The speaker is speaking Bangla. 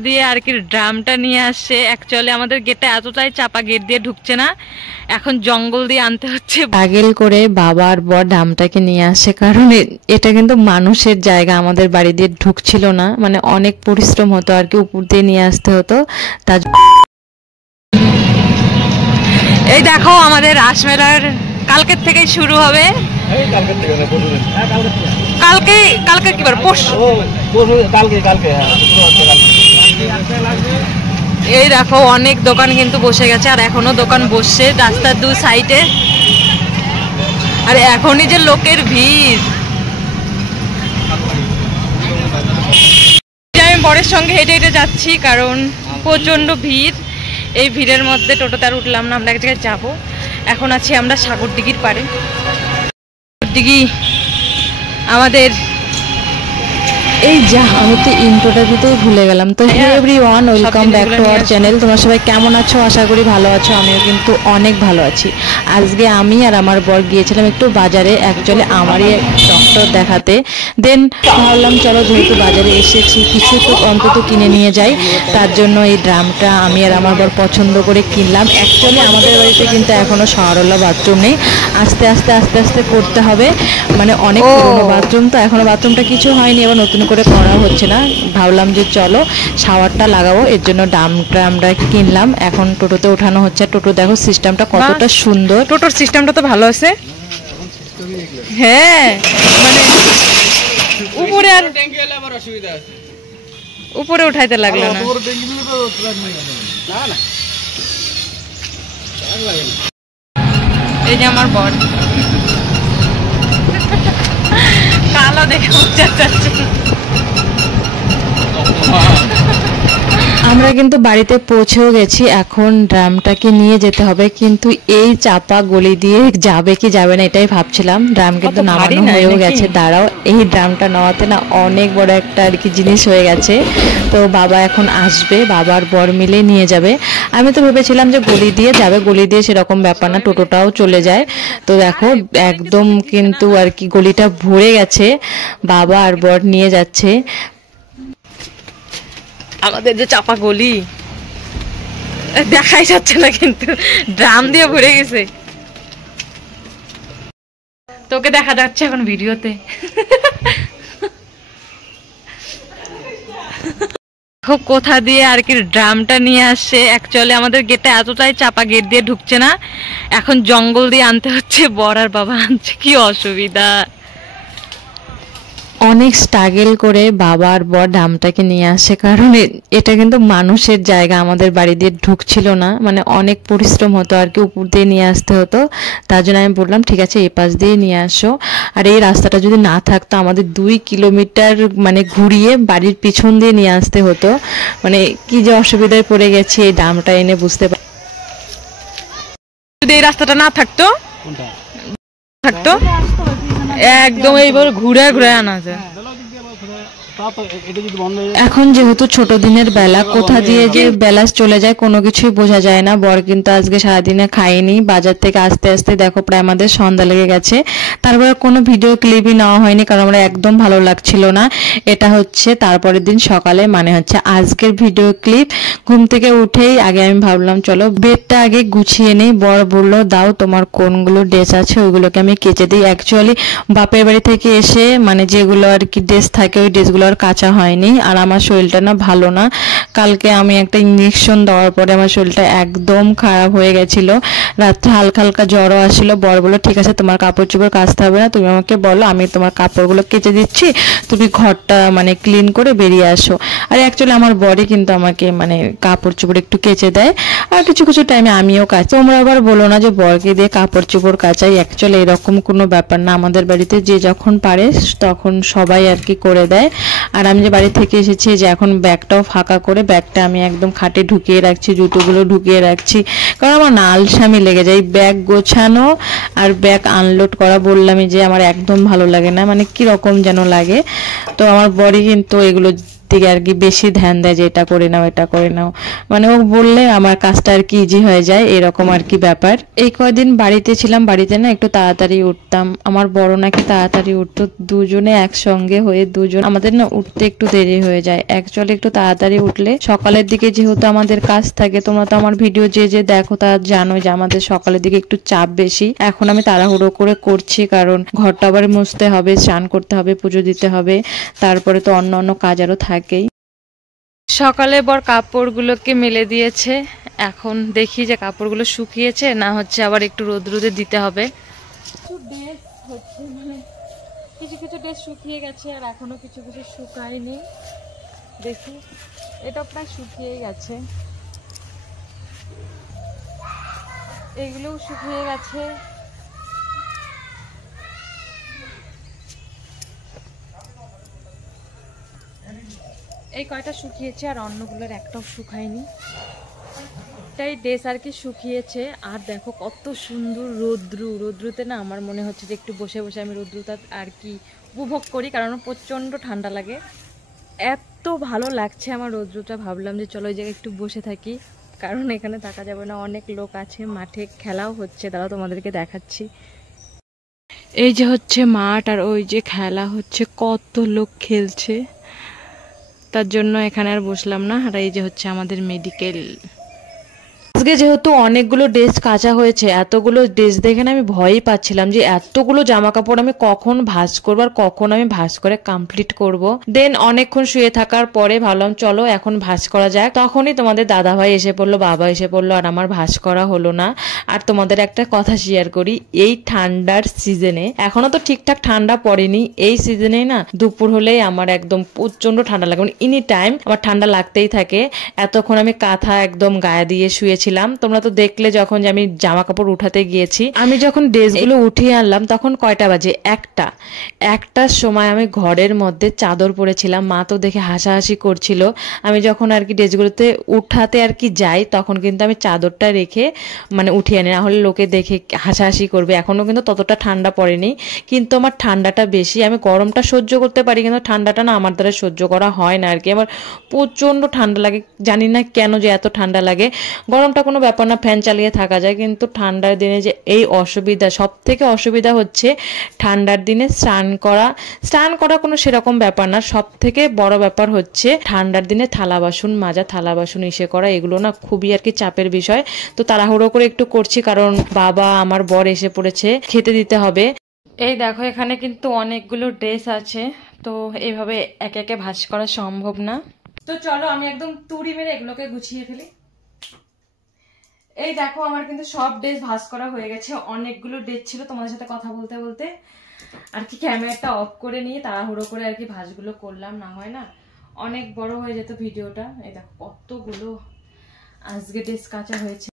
দিয়ে আর কি ড্রামটা নিয়ে আসছে। অ্যাকচুয়ালি আমাদের গেটটা এতটাই চাপা, গেট দিয়ে ঢুকছে না, এখন জঙ্গল দিয়ে আনতে হচ্ছে। পাগল করে বাবার বর ড্রামটাকে নিয়ে আসে, কারণ এটা কিন্তু মানুষের জায়গা, আমাদের বাড়ি দিয়ে ঢুকছিল না, মানে অনেক পরিশ্রম হতো আর কি, উপর দিয়ে নিয়ে আসতে হতো। তার এই দেখো আমাদের রাসমেলার কালকের থেকেই শুরু হবে। কালকে কালকে কি বার? এই দেখো অনেক দোকান কিন্তু বসে গেছে, আর এখনো দোকান বসছে রাস্তার দু সাইডে। আর এখনই যে লোকের ভিড়, আমি বরের সঙ্গে হেঁটে হেঁটে যাচ্ছি কারণ প্রচন্ড ভিড়। এই ভিড়ের মধ্যে টোটোতে আর উঠলাম না, আমরা এক জায়গায় যাবো। এখন আছি আমরা সাগরদিঘির পাড়ে। দিঘি আমাদের এই যা, আমি তো ইন্ট্রোটা দিতেই ভুলে গেলাম। তো hey everyone, welcome back to our channel. তোমরা সবাই কেমন আছো? আশা করি ভালো আছো। আমিও কিন্তু অনেক ভালো আছি। আজকে আমি আর আমার বর গিয়েছিলাম একটু বাজারে, অ্যাকচুয়ালি আমারই ডক্টর দেখাতে। দেন ভাবলাম চলো, যেহেতু বাজারে এসেছি কিছু তো অন্তত কিনে নিয়ে যাই। তার জন্য এই ড্রামটা আমি আর আমার বর পছন্দ করে কিনলাম। অ্যাকচুয়ালি আমাদের বাড়িতে কিন্তু এখনও শাওয়ারওয়ালা বাথরুম নেই, আস্তে আস্তে আস্তে আস্তে করতে হবে। মানে অনেক পুরোনো বাথরুম, তো এখনও বাথরুমটা কিছু হয়নি, এবার নতুন করে করা হচ্ছে না। ভাবলাম যে চলো শাওয়ারটা লাগাবো, এর জন্য ড্রামটা আমরা কিনলাম। এখন টোটোতে ওঠানো হচ্ছে। টোটো দেখো সিস্টেমটা কতটা সুন্দর, টোটোর সিস্টেমটা তো ভালো আছে। হ্যাঁ মানে উপরে আর উপরে উঠাইতে লাগলো না। এই যে আমার বর কালো দেখে যাচ্ছে। আমরা কিন্তু বাড়িতে পৌঁছেও গেছি। এখন ড্রামটাকে নিয়ে যেতে হবে, কিন্তু এই চাপা গলি দিয়ে যাবে কি যাবে না এটাই ভাবছিলাম। ড্রাম কিন্তু নামানো হয়েও গেছে। দাঁড়াও, এই ড্রামটা নেওয়াতে না অনেক বড় একটা আর কি জিনিস হয়ে গেছে। তো বাবা এখন আসবে, বাবার বর মিলে নিয়ে যাবে। আমি তো ভেবেছিলাম যে গলি দিয়ে যাবে, গলি দিয়ে সেরকম ব্যাপার না, টোটোটাও চলে যায়। তো দেখো একদম কিন্তু আর কি গলিটা ভরে গেছে, বাবা আর বর নিয়ে যাচ্ছে। আমাদের যে চাপা গলি দেখাই যাচ্ছে না, কিন্তু ড্রাম দিয়ে ভরে গেছে। তোকে দেখা যাচ্ছে এখন ভিডিওতে। কোথা দিয়ে আর কি ড্রামটা নিয়ে আসছে। অ্যাকচুয়ালি আমাদের গেটটা এতটাই চাপা, গেট দিয়ে ঢুকছে না, এখন জঙ্গল দিয়ে আনতে হচ্ছে। বর আর বাবা আনছে, কি অসুবিধা। অনেক স্ট্রাগল করে বাবা আর বর ড্রামটাকে নিয়ে আসে, কারণ এটা কিন্তু মানুষের জায়গা, আমাদের বাড়ি দিয়ে ঢুকছিল না, মানে অনেক পরিশ্রম হতো আর কি, উপর দিয়ে নিয়ে আসতে হতো। তার জন্য আমি বললাম ঠিক আছে এই পাশ দিয়ে নিয়ে আসো। আর এই রাস্তাটা যদি না থাকতো আমাদের 2 কিলোমিটার মানে ঘুরিয়ে বাড়ির পিছন দিয়ে নিয়ে আসতে হতো। মানে কি যে অসুবিধায় পড়ে গেছি এই ড্রামটা এনে, বুঝতে পারি। যদি এই রাস্তাটা না থাকতো একদম এইবার ঘুরে ঘুরে আনা যায়। এখন যেহেতু ছোট দিনের বেলা, কোথা দিয়ে যে বেলা চলে যায় কোনো কিছুই বোঝা যায় না। বর কিন্তু আজকে সারাদিনে খাইনি, বাজার থেকে আসতে আসতে দেখো প্রায় আমাদের সন্ধ্যা লেগে গেছে। তারপরে কোনো ভিডিও ক্লিপই নেওয়া হয়নি, কারণ আমরা একদম ভালো লাগছিল না। এটা হচ্ছে তারপরের দিন সকালে, মানে হচ্ছে আজকের ভিডিও ক্লিপ। ঘুম থেকে উঠেই আগে আমি ভাবলাম চলো বেডটা আগে গুছিয়ে নেই। বর বললো দাও তোমার কোনগুলো ড্রেস আছে ওইগুলোকে আমি কেচে দিই। অ্যাকচুয়ালি বাপের বাড়ি থেকে এসে মানে যেগুলো আর কি ড্রেস থাকে ওই ড্রেসগুলো আর কাঁচা হয়নি। আর আমার শরীরটা না ভালো না, কালকে আমি একটা ইঞ্জেকশন দেওয়ার পরে আমার শরীরটা একদম খারাপ হয়ে গেছিল। রাত্রে হালকা হালকা জ্বরও আসছিল। বর বললো ঠিক আছে তোমার কাপড় চোপড় কাচতে হবে না, তুমি আমাকে বলো আমি তোমার কাপড়গুলো কেচে দিচ্ছি, তুমি ঘরটা মানে ক্লিন করে বেরিয়ে আসো। আর অ্যাকচুয়ালি আমার বরই কিন্তু আমাকে মানে কাপড় চোপড় একটু কেচে দেয়, আর কিছু কিছু টাইমে আমিও কাচি। তোমরা আবার বলো না যে বরকে দিয়ে কাপড় চোপড় কাচাই, অ্যাকচুয়ালি এরকম কোনো ব্যাপার না। আমাদের বাড়িতে যে যখন পারে তখন সবাই আর কি করে দেয়। আর আমি যে বাড়ি থেকে এসেছি, যে এখন ব্যাগটাও ফাঁকা করে ব্যাগটা আমি একদম খাটে ঢুকিয়ে রাখছি, জুতোগুলো ঢুকিয়ে রাখছি, কারণ আমার না আলসামি লেগে যায় ব্যাগ গোছানো আর ব্যাগ আনলোড করা। বললামই যে আমার একদম ভালো লাগে না, মানে কি রকম যেন লাগে। তো আমার বরই কিন্তু এগুলো দিকে আর কি বেশি ধ্যান দেয় যে এটা করে নাও এটা করে নাও, মানে ও বললে আমার কাজটা আর কি ইজি হয়ে যায়, এরকম আর কি ব্যাপার। এই কয়দিন বাড়িতে ছিলাম, বাড়িতে না একটু তাড়াতাড়ি উঠতাম, আমার বড় নাকি তাড়াতাড়ি উঠতো, দুজনে একসঙ্গে হয়ে দুজন আমাদের না উঠতে একটু দেরি হয়ে যায়। অ্যাকচুয়ালি একটু তাড়াতাড়ি উঠলে সকালের দিকে যেহেতু আমাদের কাজ থাকে, তোমরা তো আমার ভিডিও যে যে দেখো তা জানো যে আমাদের সকালের দিকে একটু চাপ বেশি। এখন আমি তাড়াহুড়ো করে করছি কারণ ঘরটা আবার মুছতে হবে, স্নান করতে হবে, পুজো দিতে হবে, তারপরে তো অন্য অন্য কাজ আরো থাকেই। সকালে বর কাপড়গুলোকে মেলে দিয়েছে, এখন দেখি যে কাপড়গুলো শুকিয়েছে না হচ্ছে আবার একটু রোদে দিতে হবে। মানে কিছু কিছু ড্রেস শুকিয়ে গেছে আর এখনো কিছু কিছু শুকায়নি, দেখি এটা প্রায় শুকিয়ে গেছে, এগুলোও শুকিয়ে গেছে। এই কয়টা শুকিয়েছে আর অন্যগুলোর একটাও শুকায়নি, তাই ড্রেস আর কি শুকিয়েছে। আর দেখো কত সুন্দর রৌদ্রুতে না আমার মনে হচ্ছে যে একটু বসে বসে আমি রৌদ্রুটা আর কি উপভোগ করি, কারণ প্রচণ্ড ঠান্ডা লাগে, এত ভালো লাগছে আমার রৌদ্রটা। ভাবলাম যে চলো ওই জায়গায় একটু বসে থাকি, কারণ এখানে থাকা যাবে না, অনেক লোক আছে, মাঠে খেলাও হচ্ছে, তারাও তোমাদেরকে দেখাচ্ছি। এই যে হচ্ছে মাঠ আর ওই যে খেলা হচ্ছে, কত লোক খেলছে, তার জন্য এখানে আর বসলাম না। আর এই যে হচ্ছে আমাদের মেডিকেল। আজকে যেহেতু অনেকগুলো ড্রেস কাচা হয়েছে, এতগুলো ড্রেস দেখে না আমি ভয়ই পাচ্ছিলাম যে এতগুলো জামা কাপড় আমি কখন ভাঁজ করবো আর কখন আমি ভাঁজ করে কমপ্লিট করব। দেন অনেকক্ষণ শুয়ে থাকার পরে ভাবলাম চলো এখন ভাঁজ করা যাক। তখনই তোমাদের দাদা ভাই এসে পড়লো, বাবা এসে পড়লো, আর আমার ভাঁজ করা হলো না। আর তোমাদের একটা কথা শেয়ার করি, এই ঠান্ডার সিজনে, এখনো তো ঠিকঠাক ঠান্ডা পড়েনি, এই সিজনেই না দুপুর হলেই আমার একদম প্রচন্ড ঠান্ডা লাগে, মানে এনি টাইম আমার ঠান্ডা লাগতেই থাকে। এতক্ষণ আমি কাঁথা একদম গায়ে দিয়ে শুয়েছিলাম, তোমরা তো দেখলে যখন যে আমি জামা কাপড় উঠাতে গিয়েছি। আমি যখন ড্রেসগুলো উঠিয়ে আনলাম তখন কয়টা বাজে, একটার সময় আমি ঘরের মধ্যে চাদর পরেছিলাম, মা তো দেখে হাসাহাসি করছিল। আমি যখন আর কি ড্রেসগুলোতে উঠাতে আর কি যাই তখন কিন্তু আমি চাদরটা রেখে মানে উঠিয়ে আনি, না হলে লোকে দেখে হাসাহাসি করবে। এখনো কিন্তু ততটা ঠান্ডা পড়েনি, কিন্তু আমার ঠান্ডাটা বেশি, আমি গরমটা সহ্য করতে পারি কিন্তু ঠান্ডাটা না আমার দ্বারা সহ্য করা হয় না আর কি, আমার প্রচন্ড ঠান্ডা লাগে, জানি না কেন যে এত ঠান্ডা লাগে। গরমটা কোনো ব্যাপার না, ফ্যান চালিয়ে থাকা যায়, কিন্তু ঠান্ডার দিনে যে এই অসুবিধা, সব থেকে অসুবিধা হচ্ছে ঠান্ডার দিনে স্নান করা কোনো সেরকম ব্যাপার না, সব থেকে বড় ব্যাপার হচ্ছে ঠান্ডার দিনে থালা বাসন মাজা, থালা বাসন ইসে করা, এগুলো না খুবই আর কি চাপের বিষয়। তো তাড়াহুড়ো করে একটু করছি কারণ বাবা আমার বর এসে পড়েছে, খেতে দিতে হবে। এই দেখো এখানে কিন্তু অনেকগুলো ড্রেস আছে, তো এইভাবে একে একে ভাঁজ করা সম্ভব না। তো চলো আমি একদম তুড়ি মেরে এগুলোকে গুছিয়ে ফেলি। এই দেখো আমার কিন্তু সব ড্রেস ভাঁজ করা হয়ে গেছে, অনেকগুলো ড্রেস ছিল, তোমাদের সাথে কথা বলতে বলতে আর কি ক্যামেরাটা অফ করে নিয়ে তাড়াহুড়ো করে আর কি ভাঁজগুলো করলাম, না হয় না অনেক বড় হয়ে যেত ভিডিওটা। এই দেখো কতগুলো আজকে ড্রেস কাচা হয়েছে।